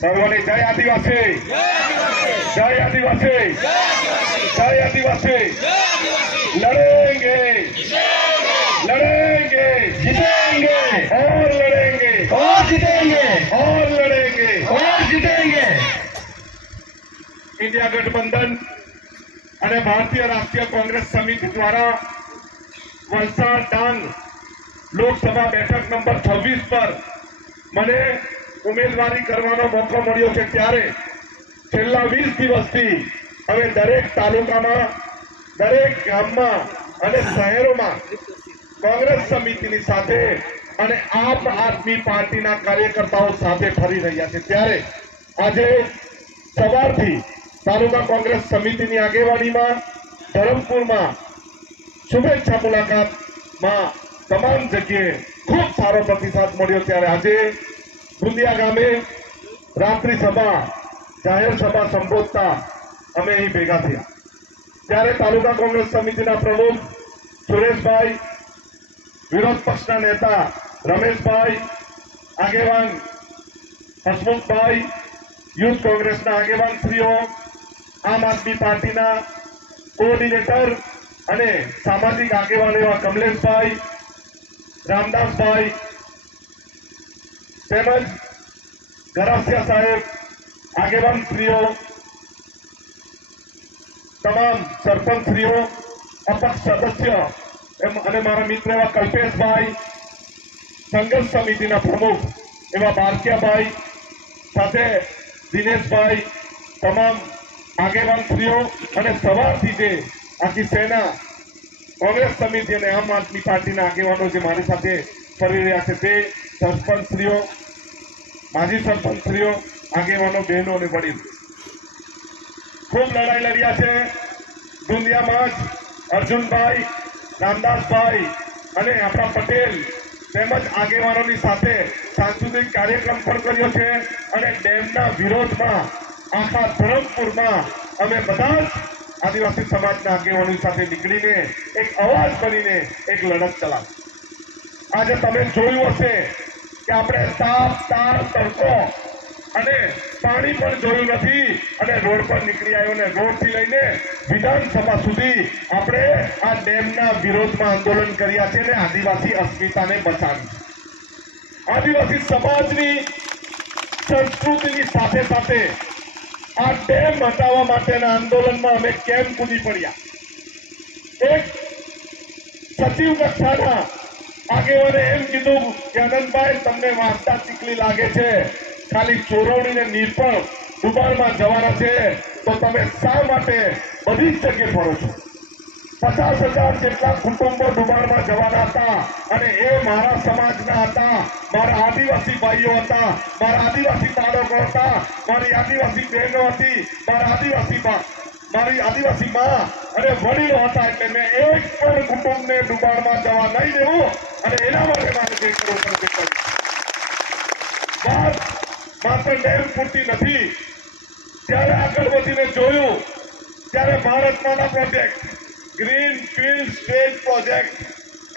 સર્વોની જય આદિવાસી. જય આદિવાસી. જય આદિવાસી. લડેંગે. લડેંગે. જીતેંગે. ઓર લડેંગે. ઓર જીતેંગે. ઓર લડેंगे ઓર જીતેંગે. ઇન્ડિયા ગઠબંધન અને ભારતીય રાષ્ટ્રીય કોંગ્રેસ સમિતિ દ્વારા વલસાડ ડાંગ લોકસભા બેઠક નંબર છવ્વીસ પર મને ઉમેદવારી કરવાનો મોકો મળ્યો છે ત્યારે છેલ્લા વીસ દિવસથી હવે દરેક તાલુકામાં, દરેક ગામમાં અને શહેરોમાં કોંગ્રેસ સમિતિની સાથે અને આમ આદમી પાર્ટીના કાર્યકર્તાઓ સાથે ફરી રહ્યા છે. ત્યારે આજે સવારથી તાલુકા કોંગ્રેસ સમિતિની આગેવાનીમાં ધરમપુરમાં શુભેચ્છા મુલાકાતમાં તમામ જગ્યાએ ખૂબ સારો પ્રતિસાદ મળ્યો. ત્યારે આજે ગુંદિયા ગામે રાત્રિ સભા, જાહેર સભા સંબોધતા અમે અહીં ભેગા થયા. ત્યારે તાલુકા કોંગ્રેસ સમિતિના પ્રમુખ સુરેશભાઈ, વિરોધ પક્ષના નેતા રમેશભાઈ, આગેવાન હસમુખભાઈ, યુથ કોંગ્રેસના આગેવાન શ્રીઓ આમ આદમી પાર્ટીના કોઓર્ડિનેટર અને સામાજિક આગેવાન એવા કમલેશભાઈ, રામદાસભાઈ તેમજ ગરાસિયા સાહેબ, આગેવાન શ્રીઓ તમામ સરપંચશ્રીઓ અપક્ષ સદસ્ય, એમ- અને મારા મિત્ર એવા કલ્પેશભાઈ સંઘર્ષ સમિતિના પ્રમુખ, એવા બારકિયાભાઈ સાથે દિનેશભાઈ, તમામ આગેવાનશ્રીઓ અને સવારથી જે આખી સેના, કોંગ્રેસ સમિતિ અને આમ આદમી પાર્ટીના આગેવાનો જે મારી સાથે ફરી રહ્યા છે, તે સરપંચશ્રીઓ માજી સરપંચશ્રીઓ આગેવાનો, બહેનો અને વડીલ. ખૂબ લડાઈ લડ્યા છે દુનિયામાં જ અર્જુનભાઈ, રામદાસભાઈ અને આપણા પટેલ તેમજ આગેવાનોની સાથે સાંસ્કૃતિક કાર્યક્રમ પણ કર્યો છે અને ડેમના વિરોધમાં આખા ધરમપુરમાં અમે બધા જ આદિવાસી સમાજના આગેવાનો સાથે નીકળીને એક અવાજ બનીને એક લડત ચલાવી. આજે તમે જોયું હશે કે આપણે તાપ તાર તડકો અને પાણી પણ જોયું નથી અને રોડ પર નીકળી આવ્યો ને રોડથી લઈને વિધાનસભા સુધી આપણે આ ડેમના વિરોધમાં આંદોલન કર્યા છે ને આદિવાસી અસ્મિતાને બચાવી. આદિવાસી સમાજની સંસ્કૃતિની સાથે સાથે આ ડેમ હટાવવા માટેના આંદોલનમાં અમે કેમ કૂદી પડ્યા? એક સચિવ કક્ષાના આગેવાને એમ કીધું કે આનંદભાઈ તમને વાંચતા ચીકલી લાગે છે. ખાલી ચોરવણી ને નિર્પણ દુબારમાં જવાના છે. તો તમે શા માટે બધી જ જગ્યાએ પડો છો? પચાસ હજાર જેટલા કુટુંબો દુબારમાં જવાના હતા અને એ મારા સમાજના હતા. મારા આદિવાસી ભાઈઓ હતા. મારા આદિવાસી બાળકો હતા. મારી આદિવાસી બહેનો હતી. મારા આદિવાસી મારી આદિવાસી માં અને વડીલો હતા એટલે મેં એક પણ કુટુંબને ડુબાણમાં જવા નહીં દેવું અને એના માટે મારે જે કરવું માત્ર ડેમ પૂરતી નથી. ત્યારે આગળ વધીને જોયું, ત્યારે ભારતમાંના project, green field stage project,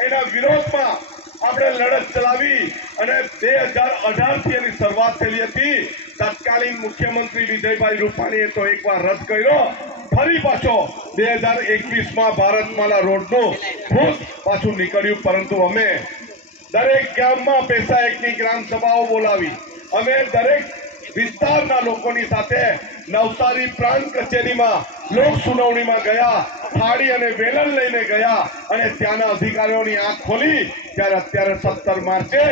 એના વિરોધમાં આપણે લડત ચલાવી અને બે હજાર અઢારથી એની શરૂઆત થયેલી હતી. તત્કાલીન મુખ્યમંત્રી વિજયભાઈ રૂપાણીએ તો એકવાર રદ કર્યો. ફરી પાછો બે હજાર એકવીસમાં ભારતમાલા રોડનું ભૂત પાછું નીકળ્યું, પરંતુ અમે દરેક ગામમાં પૈસા એકની ગ્રામ સભાઓ બોલાવી. અમે દરેક વિસ્તારના લોકોની સાથે નવસારી પ્રાંત કચેરીમાં લોક સુનાવણીમાં ગયા, થાળી અને વેલણ લઈને ગયા અને ત્યાંના અધિકારીઓની આંખ ખોલી. ત્યારે અત્યારે સત્તર માર્ચે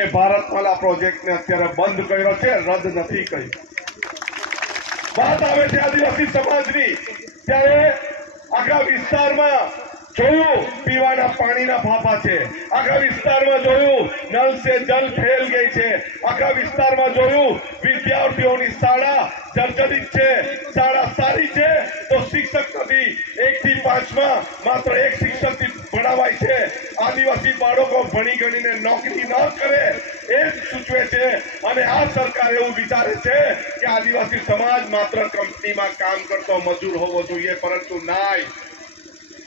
એ ભારતમાલા પ્રોજેક્ટને અત્યારે બંધ કર્યો છે, રદ નથી કર્યો. વાત આવે છે આદિવાસી સમાજની. ત્યારે આખા વિસ્તારમાં જોયું પીવાના પાણીના ફાફા છે. આખા વિસ્તારમાં જોયું નલ સે જલ ફેલ ગઈ છે. આખા વિસ્તારમાં જોયું વિદ્યાર્થીઓની શાળા જર્જરિત છે. શાળા સારી છે તો શિક્ષક નથી. એક થી પાંચમાં માત્ર એક શિક્ષકથી ભણાવાય છે. આદિવાસી બાળકો ભણી ગણીને નોકરી ન કરે એ જ સૂચવે છે. અને આ સરકાર એવું વિચારે છે કે આદિવાસી સમાજ માત્ર કંપનીમાં કામ કરતો મજૂર હોવો જોઈએ, પરંતુ નાય.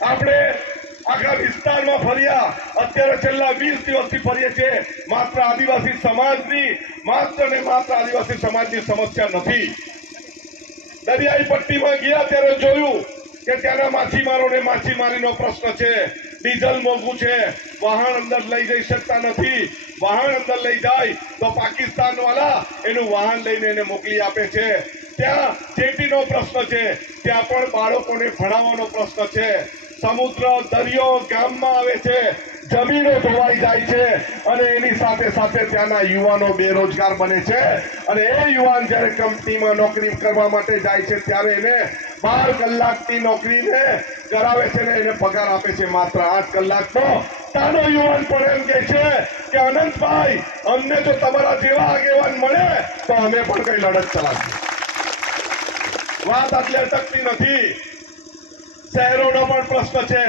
આપણે આખા વિસ્તારમાં ફર્યા. અત્યારે છેલ્લા વીસ દિવસથી ફરીએ છીએ. માત્ર આદિવાસી સમાજની, માત્ર ને માત્ર આદિવાસી સમાજની સમસ્યા નથી. દરિયાઈ પટ્ટીમાં ગયા ત્યારે જોયું કે ત્યાંના માછીમારોને માછીમારીનો પ્રશ્ન છે. ડીઝલ મોંઘું છે. વાહન અંદર લઈ જઈ શકતા નથી. વાહન અંદર લઈ જાય તો પાકિસ્તાન વાળા એનું વાહન લઈને એને મોકલી આપે છે. ત્યાં ચેટીનો પ્રશ્ન છે. ત્યાં પણ બાળકોને ભણાવવાનો પ્રશ્ન છે. સમુદ્ર દરિયો ગામમાં આવે છે. જમીનો ધોવાઈ જાય છે. અને એની સાથે સાથે ત્યાંના યુવાનો બેરોજગાર બને છે. અને એ યુવાન જ્યારે કંપનીમાં નોકરી કરવા માટે જાય છે, ત્યારે એને બાર કલાકની નોકરીને કરાવે છે ને એને પગાર આપે છે માત્ર આઠ કલાકનો તાનો યુવાન પણ એમ કે છે કે, અનંતભાઈ, અમને જો તમારા જેવા આગેવાન મળે તો અમે પણ કઈ લડત ચલાવીએ. વાત આટલી અટકતી નથી. શહેરોનો પણ પ્રશ્ન છે,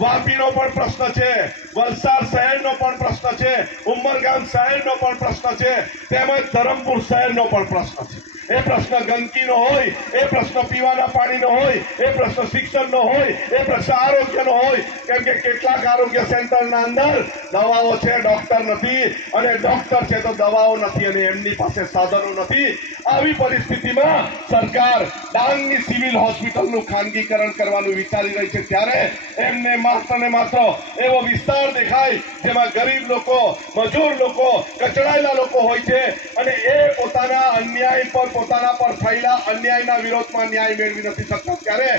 વાપીનો પણ પ્રશ્ન છે, વલસાડ શહેરનો પણ પ્રશ્ન છે, ઉમરગામ શહેરનો પણ પ્રશ્ન છે, તેમજ ધરમપુર શહેરનો પણ પ્રશ્ન છે. એ પ્રશ્ન ગંદકીનો હોય, એ પ્રશ્ન પીવાના પાણીનો હોય, એ પ્રશ્ન શિક્ષણનો હોય, એ પ્રશ્ન આરોગ્યનો હોય, કેમ કે કેટલાક આરોગ્ય સેન્ટરના અંદર દવાઓ છે, ડોક્ટર નથી, અને ડોક્ટર છે તો દવાઓ નથી અને એમની પાસે સાધનો નથી. આવી પરિસ્થિતિમાં સરકાર ડાંગની સિવિલ હોસ્પિટલનું ખાનગીકરણ કરવાનું વિચારી રહી છે. ત્યારે એમને માત્ર ને માત્ર એવો વિસ્તાર દેખાય જેમાં ગરીબ લોકો, મજૂર લોકો, કચડાયેલા લોકો હોય છે અને પોતાના પર થયેલા અન્યાયના વિરોધમાં ન્યાય મેળવી નથી શકતા. ત્યારે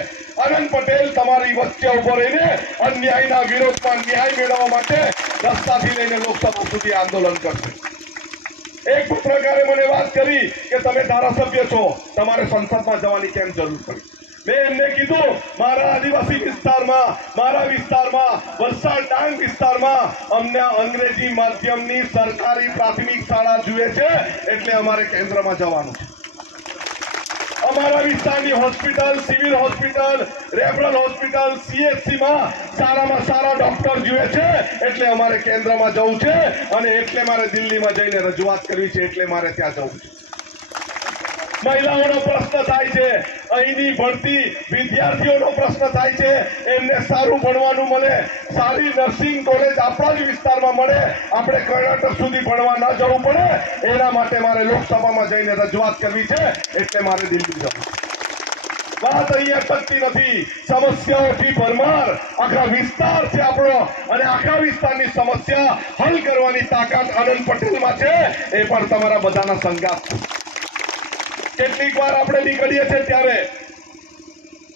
આનંદ પટેલ તમારી વચ્ચે ઊભો રહીને અન્યાયના વિરોધમાં ન્યાય મેળવવા માટે રસ્તાથી લઈને લોકસભા સુધી આંદોલન કરશે. એક પત્રકારે મને વાત કરી કે તમે ધારાસભ્ય છો, તમારે સંસદમાં જવાની કેમ જરૂર પડી? મેં એમને કીધું, મારા આદિવાસી વિસ્તારમાં, મારા વિસ્તારમાં, વલસાડ ડાંગ વિસ્તારમાં અમને અંગ્રેજી માધ્યમની સરકારી પ્રાથમિક શાળા જુએ છે, એટલે અમારે કેન્દ્રમાં જવાનું છે. અમારા વિસ્તારની hospital, civil hospital, referral hospital સીએચસીમાં સારામાં સારા ડોક્ટર જોઈએ છે. એટલે અમારે કેન્દ્રમાં જવું છે અને એટલે મારે દિલ્હીમાં જઈને રજૂઆત કરવી છે. એટલે મારે ત્યાં જવું છે. મહિલાઓનો પ્રશ્ન થાય છે. અહીંની ભણતી વિદ્યાર્થીઓનો પ્રશ્ન થાય છે. એમને સારું ભણવાનું મળે. સારી નર્સિંગ કોલેજ આપણા જ વિસ્તારમાં મળે. આપણે કર્ણાટક સુધી ભણવા ન જવું પડે. એના માટે મારે લોકસભામાં જઈને રજૂઆત કરવી છે. એટલે મારે દિલ્હી જવું. વાત અહીંયા અટકતી નથી. સમસ્યાઓથી ભરમાર. આખા વિસ્તાર છે આપણો અને આખા વિસ્તારની સમસ્યા હલ કરવાની તાકાત આનંદ પટેલમાં છે. એ પણ તમારા બધાના સંગાત કેટલીક વાર આપણે નીકળીએ છીએ ત્યારે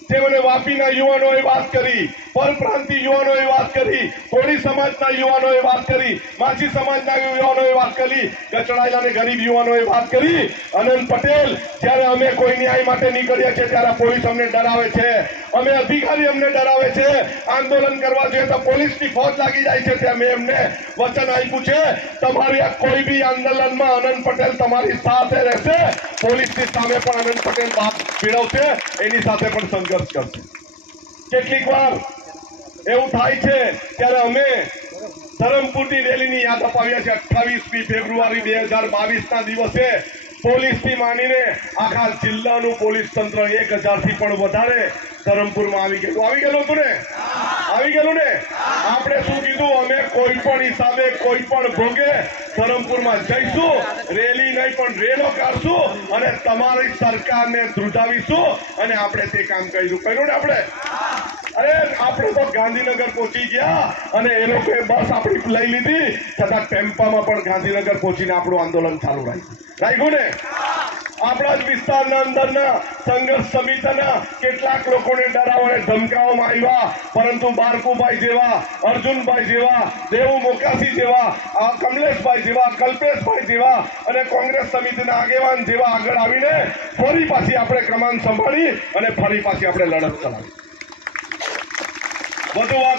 જે મને વાપીના યુવાનોએ વાત કરી પરપ્રાંતિ યુવાનોએ વાત કરી, કોળી સમાજના યુવાનોએ વાત કરી. માછી સમાજના યુવાનોએ વાત કરી કચડાયેલા અને ગરીબ યુવાનોએ વાત કરી. અનંત પટેલ, જ્યારે અમે કોઈ ન્યાય માટે નીકળ્યા છીએ, ત્યારે પોલીસ અમને ડરાવે છે. અમે અધિકારી અમને ડરાવે છે. આંદોલન કરવા જોઈએ તો પોલીસની ફોજ લાગી જાય છે. ત્યાં મેં એમને વચન આપ્યું છે. તમારી આ કોઈ બી આંદોલનમાં અનંત પટેલ તમારી સાથે રહેશે. પોલીસની સામે પણ અનંત પટેલ બાપ પીડવશે. એની સાથે પણ સંઘર્ષ કરશે. કેટલીક વાર એવું થાય છે, ત્યારે અમે ધરમપુરની રેલીની યાદ અપાવ્યા છે અઠ્ઠાવીસમી ફેબ્રુઆરી બે હજાર બાવીસના દિવસે પોલીસથી માંડીને આખા જિલ્લાનું પોલીસ તંત્ર એક હજારથી પણ વધારે ધરમપુરમાં આવી ગયેલું. આવી ગયેલું હતું ને? આવી ગયેલું ને? આપણે શું કીધું? અમે કોઈ પણ હિસાબે, કોઈ પણ ભોગે ધરમપુરમાં જઈશું, રેલી નહીં, પણ રેલો કાઢશું અને તમારી સરકારને ધ્રુજાવીશું અને આપણે તે કામ કર્યું. કર્યું ને આપણે? અરે, આપણે તો ગાંધીનગર પહોંચી ગયા અને એ લોકોએ બસ આપણી લઈ લીધી. તથા ટેમ્પામાં પણ ગાંધીનગર પહોંચીને આપણું આંદોલન ચાલુ રાખ્યું. રાખ્યું ને? આપણા જ વિસ્તારના અંદરના સંઘર્ષ સમિતિના કેટલાક લોકોને ડરાવવા અને ધમકાવવામાં આવ્યા. પરંતુ બારકુભાઈ જેવા, અર્જુનભાઈ જેવા, દેવુ મોકાસી જેવા, આ કમલેશભાઈ જેવા, કલ્પેશભાઈ જેવા અને કોંગ્રેસ સમિતિના આગેવાન જેવા આગળ આવીને ફરી પાછી આપણે ક્રમાંક સંભાળી અને ફરી પાછી આપણે લડત ચલાવી. વધુ વાત